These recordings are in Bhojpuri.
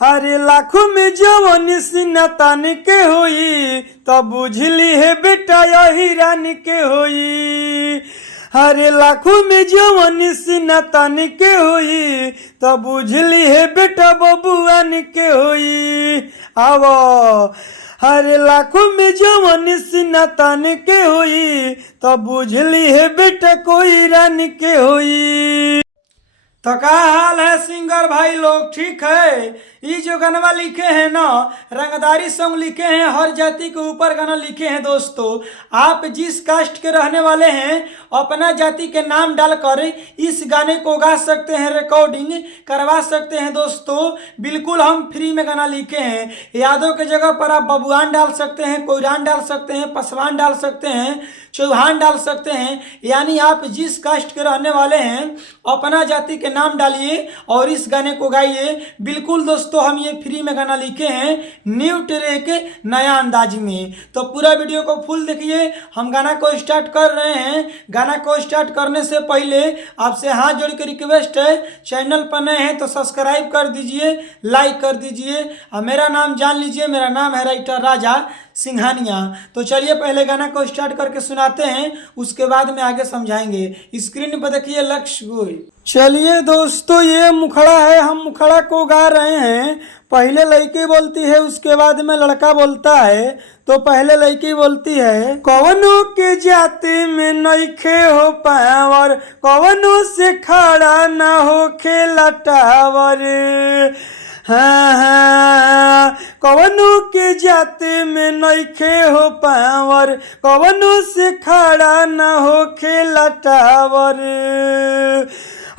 हरे लाखों में जवन सीना तान के होई तो बुझली है बेटा यही रानी के होई। हरे लाखों में जवन सीना तान के होई तो बुझली है बेटा बबुआन के होई। आवो हरे लाखों में जवन सीना तान के होई तो बुझली है बेटा कोई रानी के होई। तो क्या हाल है सिंगर भाई लोग, ठीक है? ये जो गाना लिखे हैं ना, रंगदारी सॉन्ग लिखे हैं, हर जाति के ऊपर गाना लिखे हैं। दोस्तों आप जिस कास्ट के रहने वाले हैं अपना जाति के नाम डालकर इस गाने को गा सकते हैं, रिकॉर्डिंग करवा सकते हैं। दोस्तों बिल्कुल हम फ्री में गाना लिखे हैं। यादव के जगह पर आप बबुआन डाल सकते हैं, कोयरान डाल सकते हैं, पासवान डाल सकते हैं, चौहान डाल सकते हैं। यानी आप जिस कास्ट के रहने वाले हैं अपना जाति के नाम डालिए और इस गाने को गाइए। बिल्कुल दोस्तों हम ये फ्री में गाना लिखे हैं, न्यू ट्रैक नया अंदाज में। तो पूरा वीडियो को फुल देखिए। हम गाना को स्टार्ट कर रहे हैं। गाना को स्टार्ट करने से पहले आपसे हाथ जोड़ के रिक्वेस्ट है, चैनल पर नए हैं तो सब्सक्राइब कर दीजिए, लाइक कर दीजिए और मेरा नाम जान लीजिए। मेरा नाम है राइटर राजा सिंघानिया। तो चलिए पहले गाना को स्टार्ट करके सुनाते हैं, उसके बाद में आगे समझाएंगे। स्क्रीन पर देखिए लक्ष्य गोई। चलिए दोस्तों ये मुखड़ा है, हम मुखड़ा को गा रहे हैं। पहले लड़की बोलती है, उसके बाद में लड़का बोलता है। तो पहले लड़की बोलती है, कवनो के जाति में नइखे हो पावर, कवनो से खड़ा ना हो खेला टावर। हाँ हाँ कवनो के जाति में नइखे हो पावर, कवनो से खड़ा ना हो खेला टावर।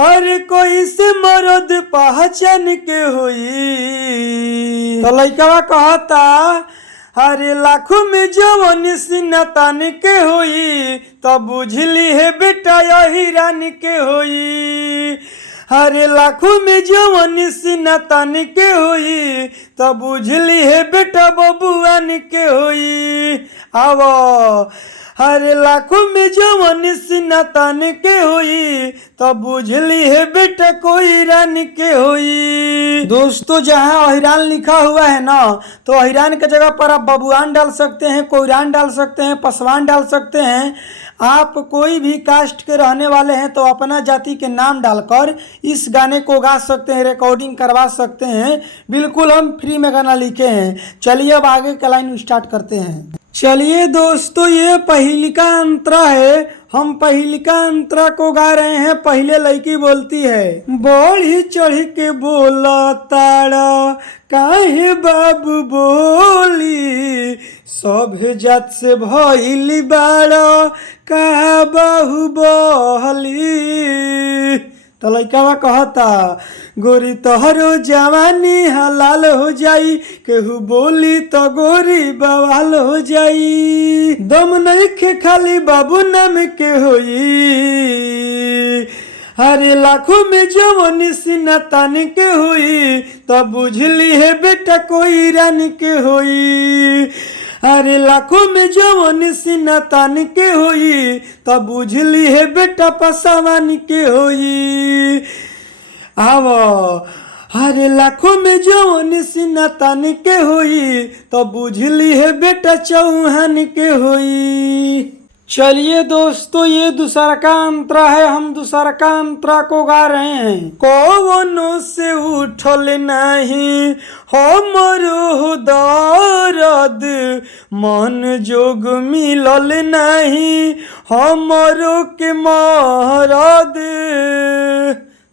हर कोई से मर्द पहचान के होई। तो लइकवा कहता, हरे लाखों में जवन सीना तान के होई तो बुझली है बेटा यही रानी के होई। हरे लाखों में जवन सीना तान के होई तो बुझली है बेटा बबुआन के होई। आवो हरे लाखों में जवन सीना तान के होई तो बुझली है बेटा कोई रानी के होई। दोस्तों जहाँ अहिरान लिखा हुआ है ना, तो अहिरान के जगह पर आप बबुआन डाल सकते हैं, कोयरान डाल सकते हैं, पासवान डाल सकते हैं। आप कोई भी कास्ट के रहने वाले हैं तो अपना जाति के नाम डालकर इस गाने को गा सकते हैं, रिकॉर्डिंग करवा सकते हैं। बिल्कुल हम फ्री में गाना लिखे हैं। चलिए अब आगे का लाइन स्टार्ट करते हैं। चलिए दोस्तों ये पहिलिका अंतरा है, हम पहिलिका अंतरा को गा रहे हैं। पहले लड़की बोलती है, बढ़ी चढ़ के बोला ताड़ा काहे बाबू बोली, सब जात से भइली बाड़ा का बाहु बहली। तो लइकावा कहता, गोरी तोहरो जवानी हलाल हो जाई, केहू बोली तो गोरी बवाल हो जाई। दम नइखे खाली बाबू नाम के होई। हरे लाखों में जवन सीना तान के होई तो बुझली है बेटा कोई रानी के होई। हरे लाखों में जवन सीना तान के होई तो बुझली है बेटा पसावान के होई। आवो हरे लाखों में जवन सीना तान के होई तो बुझली है बेटा चौहान के होई। चलिए दोस्तों ये दूसरा का अंतरा है, हम दूसरा का अंतरा को गा रहे हैं। कवनो से उठल नहीं हमरो दर्द, मन जोग मिलल नहीं हमरो के महरद।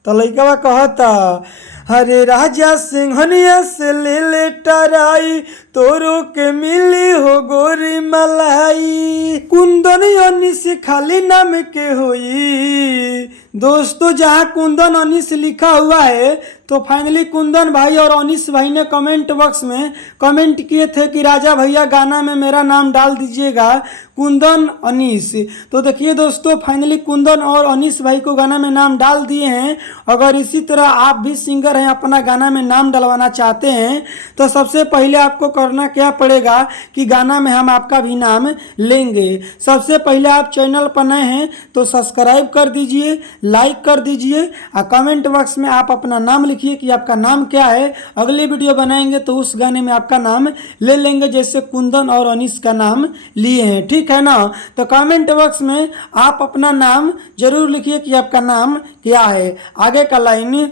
तो लइकवा कहता, हरे राजा सिंघनिया से ले ले टराई, तोरो के मिली हो गोरी मलाई। कुंदन अनिस खाली नाम के होई। दोस्तों जहाँ कुंदन अनिस लिखा हुआ है तो फाइनली कुंदन भाई और अनिस भाई ने कमेंट बॉक्स में कमेंट किए थे कि राजा भैया गाना में मेरा नाम डाल दीजिएगा, कुंदन अनिस। तो देखिए दोस्तों फाइनली कुंदन और अनिस भाई को गाना में नाम डाल दिए हैं। अगर इसी तरह आप भी सिंगर हैं, अपना गाना में नाम डलवाना चाहते हैं तो सबसे पहले आपको करना क्या पड़ेगा कि गाना में हम आपका भी नाम लेंगे। सबसे पहले आप चैनल पर नए हैं तो सब्सक्राइब कर दीजिए, लाइक कर दीजिए और कमेंट बॉक्स में आप अपना नाम लिख लिखिए कि आपका नाम क्या है। अगली वीडियो बनाएंगे तो उस गाने में आपका नाम ले लेंगे, जैसे कुंदन और अनीस का नाम लिए हैं, ठीक है ना। तो कमेंट बॉक्स में आप अपना नाम जरूर लिखिए कि आपका नाम क्या है। आगे का लाइन,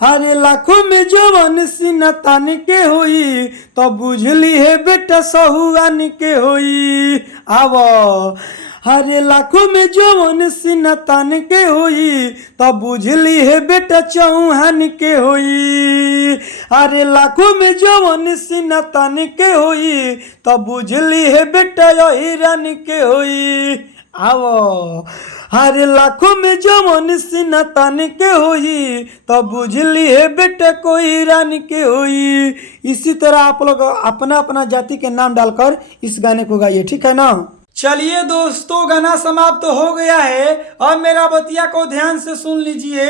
हरे लाखों में जवन सीना तान के होई तो बुझली है बेटा सहुआन के होई। आवो, हरे लाखों में जवन सीना तान के होई तो बुझली है बेटा चौहान के होई। हरे लाखों में जवन सीना तान के होई तो बुझली है बेटा हिरान के होई। आवो, हरे लाखों में जवन सीना तान के होई तो बुझली है बेटा कोई रानी के होई। इसी तरह आप लोग अपना अपना जाति के नाम डालकर इस गाने को गाइए, ठीक है ना। चलिए दोस्तों, गाना समाप्त हो गया है। अब मेरा बतिया को ध्यान से सुन लीजिए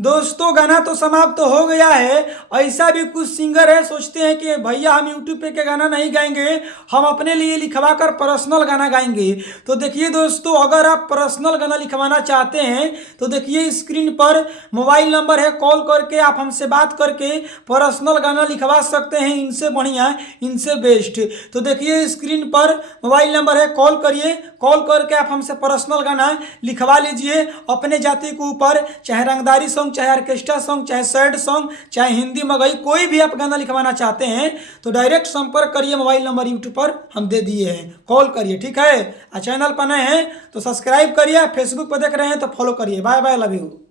दोस्तों, गाना तो समाप्त हो गया है। ऐसा भी कुछ सिंगर है सोचते हैं कि भैया हम यूट्यूब पे के गाना नहीं गाएंगे, हम अपने लिए लिखवा कर पर्सनल गाना गाएंगे। तो देखिए दोस्तों, अगर आप पर्सनल गाना लिखवाना चाहते हैं तो देखिए स्क्रीन पर मोबाइल नंबर है, कॉल करके आप हमसे बात करके पर्सनल गाना लिखवा सकते हैं। इनसे बढ़िया, इनसे बेस्ट। तो देखिए स्क्रीन पर मोबाइल नंबर है, कॉल करके आप हमसे पर्सनल गाना लिखवा लीजिए अपने जाति के ऊपर, चाहे रंगदारी सॉन्ग, चाहे ऑर्केस्ट्रा सॉन्ग, चाहे सैड सॉन्ग, चाहे हिंदी मगही, कोई भी आप गाना लिखवाना चाहते हैं तो डायरेक्ट संपर्क करिए। मोबाइल नंबर यूट्यूब पर हम दे दिए हैं, कॉल करिए, ठीक है। चैनल पर नए हैं तो सब्सक्राइब करिए, फेसबुक पर देख रहे हैं तो फॉलो करिए। Bye bye, love you.